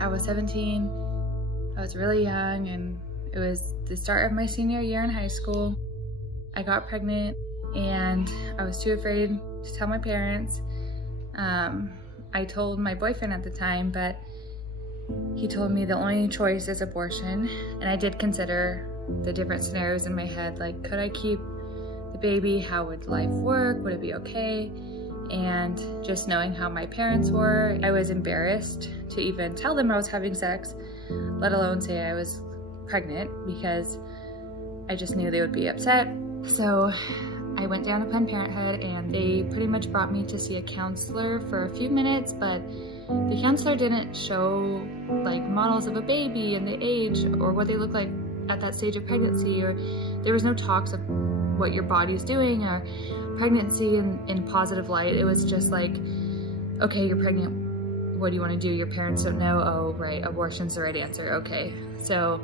I was 17. I was really young, and it was the start of my senior year in high school. I got pregnant, and I was too afraid to tell my parents. I told my boyfriend at the time, but he told me the only choice is abortion. And I did consider the different scenarios in my head, like, could I keep the baby? How would life work? Would it be okay? And just knowing how my parents were, I was embarrassed to even tell them I was having sex, let alone say I was pregnant, because I just knew they would be upset. So I went down to Planned Parenthood, and they pretty much brought me to see a counselor for a few minutes, but the counselor didn't show like models of a baby and the age or what they look like at that stage of pregnancy, or there was no talks of what your body's doing or pregnancy in positive light. It was just like, okay, you're pregnant, what do you want to do? Your parents don't know. Oh, right, abortion's the right answer. Okay, so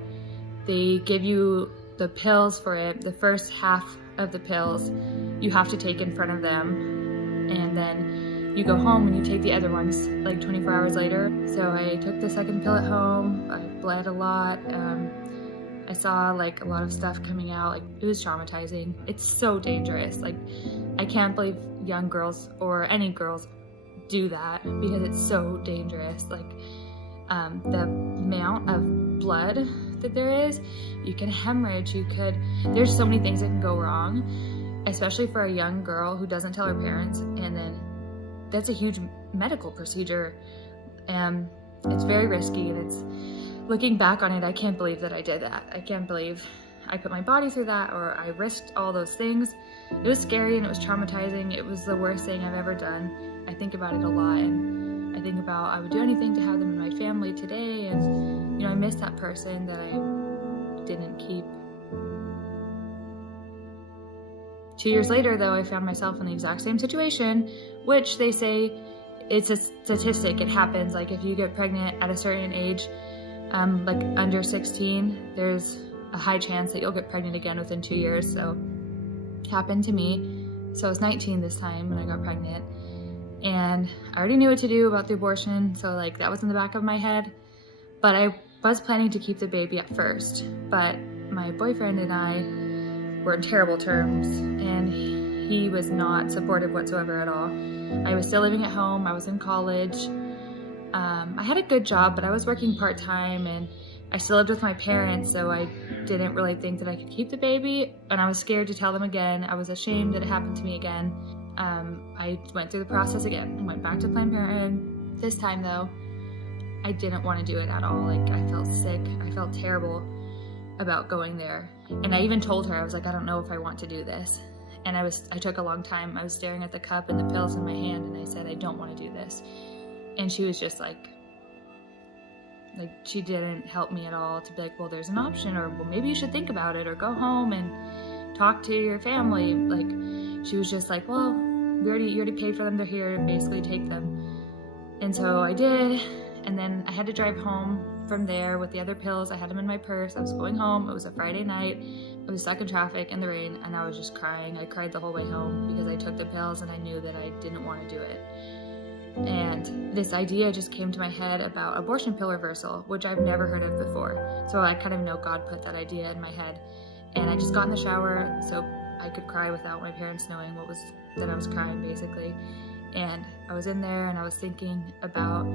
they give you the pills for it. The first half of the pills you have to take in front of them, and then you go home and you take the other ones like 24 hours later. So I took the second pill at home. I bled a lot. I saw like a lot of stuff coming out. Like, it was traumatizing. It's so dangerous. Like, I can't believe young girls or any girls do that, because it's so dangerous. Like, the amount of blood that there is, you can hemorrhage, there's so many things that can go wrong, especially for a young girl who doesn't tell her parents, and then that's a huge medical procedure. It's very risky, and looking back on it, I can't believe that I did that. I can't believe I put my body through that, or I risked all those things. It was scary and it was traumatizing. It was the worst thing I've ever done. I think about it a lot, and I think about I would do anything to have them in my family today, and I miss that person that I didn't keep. 2 years later, though, I found myself in the exact same situation, which they say it's a statistic. It happens. Like, if you get pregnant at a certain age, like under 16, there's a high chance that you'll get pregnant again within 2 years. So it happened to me. So I was 19 this time when I got pregnant, and I already knew what to do about the abortion. So like, that was in the back of my head, but I was planning to keep the baby at first. But my boyfriend and I were in terrible terms, and he was not supportive whatsoever at all. I was still living at home. I was in college. I had a good job, but I was working part-time, and I still lived with my parents, so I didn't really think that I could keep the baby, and I was scared to tell them again. I was ashamed that it happened to me again. I went through the process again. I went back to Planned Parenthood. This time, though, I didn't want to do it at all. Like, I felt sick. I felt terrible about going there. And I even told her, I was like, I don't know if I want to do this. And I took a long time. I was staring at the cup and the pills in my hand, and I said, I don't want to do this. And she was just like, she didn't help me at all to be like, well, there's an option, or well, maybe you should think about it, or go home and talk to your family. Like, she was just like, well, you already paid for them, they're here, and basically take them. And so I did, and then I had to drive home from there with the other pills. I had them in my purse. I was going home. It was a Friday night. I was stuck in traffic in the rain, and I was just crying. I cried the whole way home because I took the pills and I knew that I didn't want to do it. And this idea just came to my head about abortion pill reversal, which I've never heard of before. So I kind of know God put that idea in my head. And I just got in the shower so I could cry without my parents knowing that I was crying, basically. And I was in there and I was thinking about,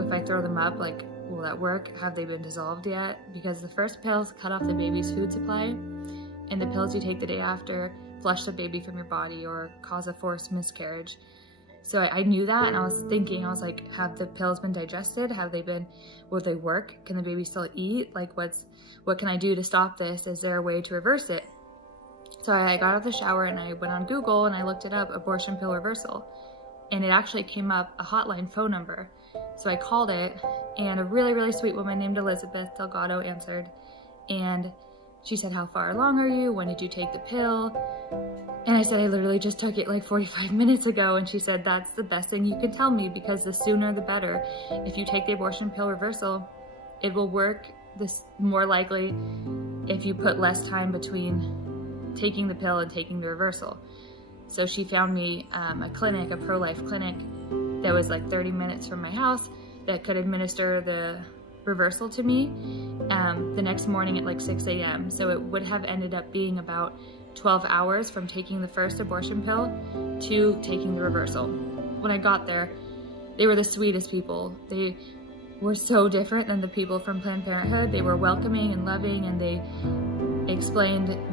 if I throw them up, like, will that work? Have they been dissolved yet? Because the first pills cut off the baby's food supply, and the pills you take the day after flush the baby from your body or cause a forced miscarriage. So I knew that, and I was thinking, I was like, have the pills been digested? Will they work? Can the baby still eat? Like, what can I do to stop this? Is there a way to reverse it? So I got out of the shower and I went on Google and I looked it up, abortion pill reversal. And it actually came up a hotline phone number. So I called it, and a really, really sweet woman named Elizabeth Delgado answered. And she said, how far along are you? When did you take the pill? And I said, I literally just took it like 45 minutes ago. And she said, that's the best thing you can tell me, because the sooner the better. If you take the abortion pill reversal, it will work this more likely if you put less time between taking the pill and taking the reversal. So she found me a clinic, a pro-life clinic that was like 30 minutes from my house. that could administer the reversal to me the next morning at like 6 a.m. So it would have ended up being about 12 hours from taking the first abortion pill to taking the reversal. When I got there, they were the sweetest people. They were so different than the people from Planned Parenthood. They were welcoming and loving, and they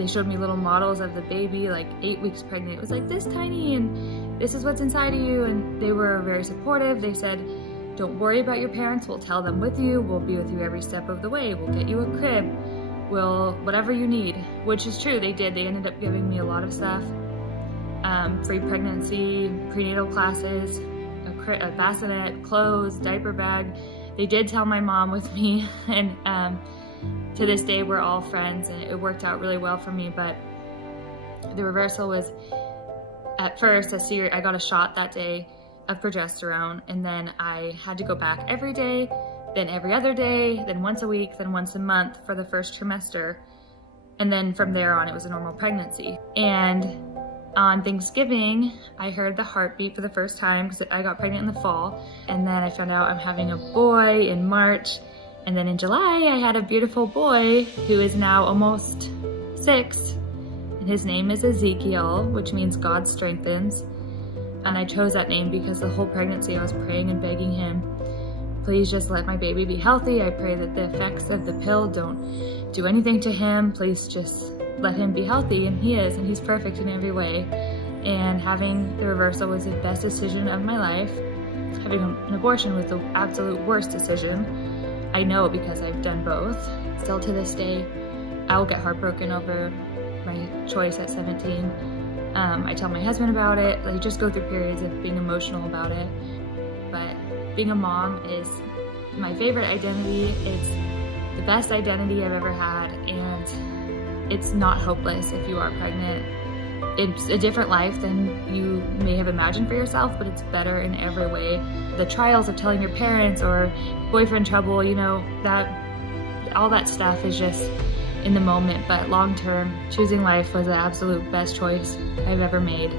showed me little models of the baby, like 8 weeks pregnant. It was like this tiny, and this is what's inside of you. And they were very supportive. They said, don't worry about your parents. We'll tell them with you. We'll be with you every step of the way. We'll get you a crib. Whatever you need, which is true. They did. They ended up giving me a lot of stuff. Free pregnancy, prenatal classes, a bassinet, clothes, diaper bag. They did tell my mom with me, and to this day we're all friends, and it worked out really well for me. But the reversal was, at first, I got a shot that day of progesterone, and then I had to go back every day, then every other day, then once a week, then once a month for the first trimester. And then from there on, it was a normal pregnancy. And on Thanksgiving, I heard the heartbeat for the first time because I got pregnant in the fall. And then I found out I'm having a boy in March. And then in July, I had a beautiful boy who is now almost 6. And his name is Ezekiel, which means God strengthens. And I chose that name because the whole pregnancy I was praying and begging him, please just let my baby be healthy. I pray that the effects of the pill don't do anything to him. Please just let him be healthy. And he is, and he's perfect in every way. And having the reversal was the best decision of my life. Having an abortion was the absolute worst decision. I know because I've done both. Still to this day, I will get heartbroken over my choice at 17. I tell my husband about it. I just go through periods of being emotional about it. But being a mom is my favorite identity. It's the best identity I've ever had, and it's not hopeless if you are pregnant. It's a different life than you may have imagined for yourself, but it's better in every way. The trials of telling your parents or boyfriend trouble, all that stuff is just in the moment, but long term, choosing life was the absolute best choice I've ever made.